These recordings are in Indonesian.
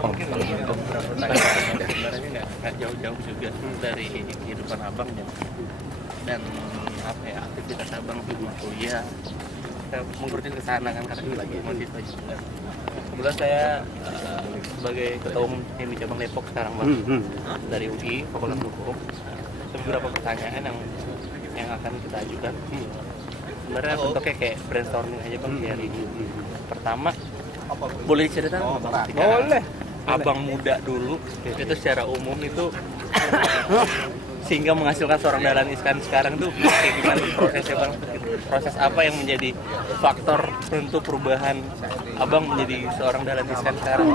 Mungkin untuk beberapa pertanyaan sebenarnya nggak jauh-jauh juga dari kehidupan abang dan apa ya, aktivitas abang sebelum kuliah. Saya mengikuti ke sana kan karena lagi mahasiswa juga. Kebetulan saya sebagai ketua umum HMI cabang Depok sekarang bang, dari UI Fakultas Hukum. Beberapa pertanyaan yang akan kita ajukan. Sebenarnya bentuknya kayak brainstorming aja bang hari ini. Pertama, boleh cerita boleh. Abang muda dulu itu secara umum itu sehingga menghasilkan seorang Dahlan Iskan sekarang tuh kayak gimana sih prosesnya bang? Proses apa yang menjadi faktor penentu perubahan abang menjadi seorang Dahlan Iskan sekarang?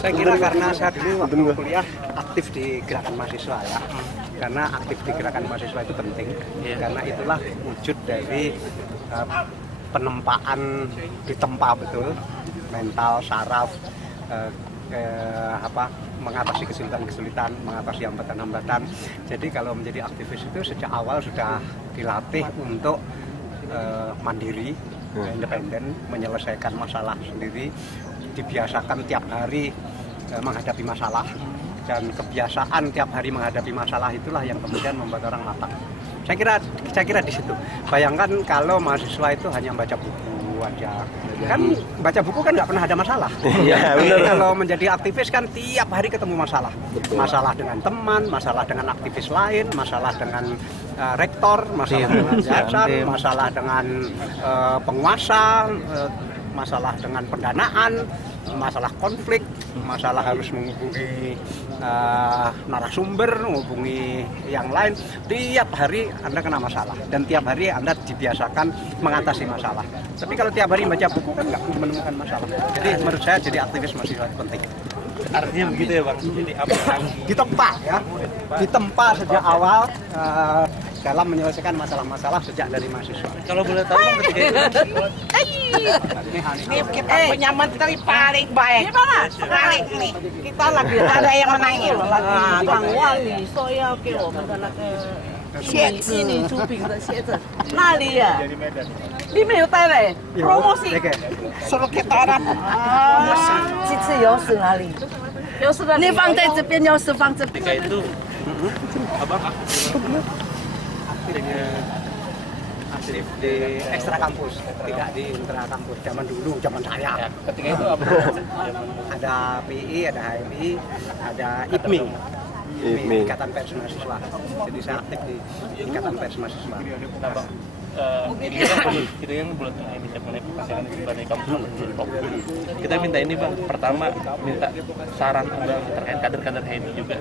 Saya kira karena saya dulu waktu kuliah aktif di gerakan mahasiswa ya. Karena aktif di gerakan mahasiswa itu penting, karena itulah wujud dari penempaan ditempa betul mental, saraf, mengatasi kesulitan-kesulitan, mengatasi hambatan-hambatan. Jadi kalau menjadi aktivis itu sejak awal sudah dilatih untuk mandiri, independen, menyelesaikan masalah sendiri, dibiasakan tiap hari menghadapi masalah. Dan kebiasaan tiap hari menghadapi masalah itulah yang kemudian membuat orang matang. Saya kira di situ. Bayangkan kalau mahasiswa itu hanya baca buku aja, kan baca buku kan nggak pernah ada masalah. Iya, benar. Kalau menjadi aktivis kan tiap hari ketemu masalah. Betul. Masalah dengan teman, masalah dengan aktivis lain, masalah dengan rektor, masalah dengan yayasan, masalah dengan penguasa, masalah dengan pendanaan, masalah konflik, masalah harus menghubungi narasumber, menghubungi yang lain. Tiap hari Anda kena masalah dan tiap hari Anda dibiasakan mengatasi masalah. Tapi kalau tiap hari baca buku kan nggak menemukan masalah. Jadi menurut saya jadi aktivis masih penting. Artinya begitu ya bang? Jadi apa ditempa ya, ditempa sejak awal dalam menyelesaikan masalah-masalah sejak dari mahasiswa. Kalau boleh tahu bang, ketika itu ini kita punya menteri paling baik. Paling nih. Kita lagi ada yang menangin. Bang Wali, saya给我们的那个西宁出品的鞋子，那里呀？你没有带来 promosi。suruh kita orang。这次钥匙哪里？钥匙你放在这边，钥匙放这边。 ketika itu abang aktif di ekstra kampus, tidak di intra kampus. Zaman dulu, zaman saya. Ketika itu apa? Ada PI, ada HMI, ada IPMI, Ikatan Pers Mahasiswa. Jadi saya aktif di Ikatan Pers Mahasiswa. Nah bang, kita yang bulan tengah ini mengenai pasangan sebagai kampus Depok. Kita minta ini bang, pertama minta saran abang terkait kader-kader HMI juga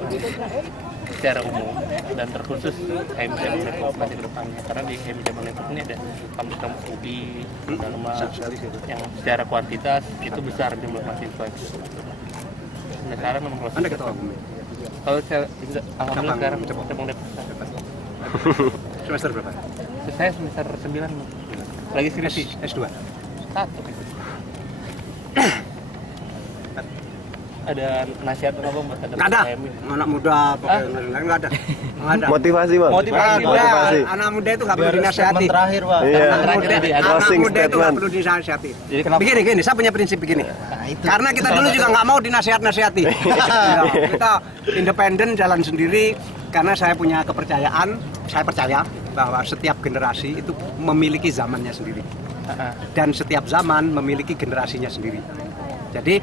secara umum dan terkhusus HMI cabang Depok nanti ke depannya, karena di HMI cabang Depok ini ada kampus-kampus UI, Dharma yang secara kuantitas itu besar jumlah mahasiswa. Nah, sekarang memang Anda ketua umum? kalau saya alhamdulillah sekarang cabang Depok. Semester berapa? Saya semester 9 lagi skripsi S2. satu. Ada nasihat apa buat kader Nggak ada. HMI? Anak muda nggak ada. Nggak ada. Motivasi bang. Motivasi. Anak muda itu nggak perlu dinasihati. Terakhir pak. Iya. Anak muda itu nggak perlu dinasihati. Begini, saya punya prinsip begini. Karena kita dulu juga nggak mau dinasihat-nasihati. Kita independen, jalan sendiri. Karena saya punya kepercayaan, saya percaya bahwa setiap generasi itu memiliki zamannya sendiri. Dan setiap zaman memiliki generasinya sendiri. Jadi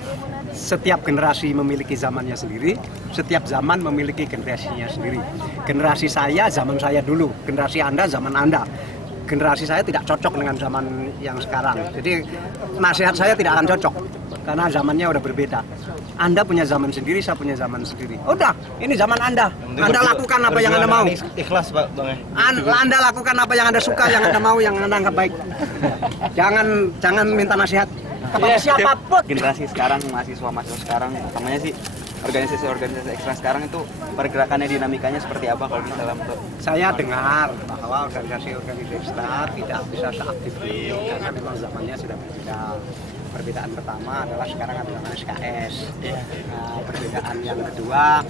setiap generasi memiliki zamannya sendiri, setiap zaman memiliki generasinya sendiri. Generasi saya zaman saya dulu, generasi Anda zaman Anda. Generasi saya tidak cocok dengan zaman yang sekarang. Jadi nasihat saya tidak akan cocok karena zamannya udah berbeda. Anda punya zaman sendiri, saya punya zaman sendiri. Udah, ini zaman Anda. Anda lakukan apa yang Anda mau. Ikhlas pak bang. Anda lakukan apa yang Anda suka, yang Anda mau, yang Anda anggap baik. Jangan minta nasihat kepada siapapun. Generasi sekarang, mahasiswa sekarang, utamanya sih organisasi-organisasi ekstra sekarang itu pergerakannya, dinamikanya seperti apa kalau misalnya untuk... Saya dengar bahwa organisasi-organisasi ekstra tidak bisa seaktif dulu karena memang zamannya sudah berbeda. Perbedaan pertama adalah sekarang ada namanya SKS. Nah, perbedaan yang kedua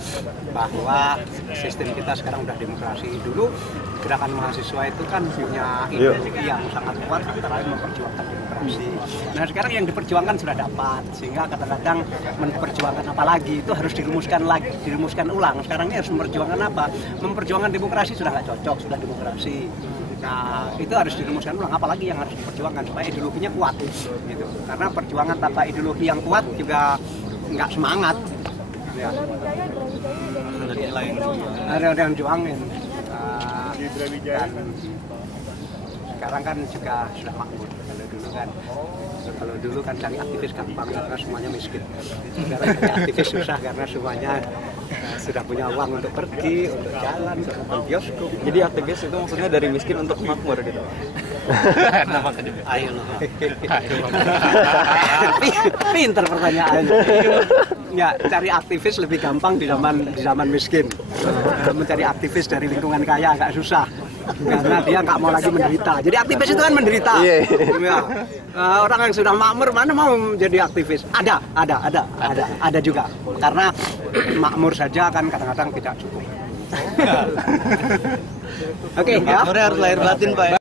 bahwa sistem kita sekarang udah demokrasi. Dulu gerakan mahasiswa itu kan punya ideologi yang sangat kuat antara lain memperjuangkan demokrasi. demokrasi. Nah sekarang yang diperjuangkan sudah dapat, sehingga kadang-kadang memperjuangkan apa lagi itu harus dirumuskan ulang. Sekarang ini harus memperjuangkan apa? Memperjuangkan demokrasi sudah nggak cocok, sudah demokrasi. Nah itu harus dirumuskan ulang, apalagi yang harus diperjuangkan supaya ideologinya kuat gitu. Karena perjuangan tanpa ideologi yang kuat juga nggak semangat. Ya. Ada yang juangin. Dan sekarang kan juga sudah makmur. Kalau dulu kan cari aktivis gampang karena semuanya miskin. Sekarang cari aktivis susah karena semuanya sudah punya uang untuk pergi, untuk jalan, untuk nonton bioskop. Jadi aktivis itu maksudnya dari miskin untuk makmur gitu. Ayo loh. Pinter pertanyaannya. Ya, cari aktivis lebih gampang di zaman miskin. Mencari aktivis dari lingkungan kaya agak susah. Karena dia nggak mau lagi menderita. Jadi aktivis itu kan menderita. Ya. Orang yang sudah makmur mana mau menjadi aktivis? Ada juga. Karena makmur saja kan kadang-kadang tidak cukup. Oke, ya. Makmurnya harus lahir batin, Pak.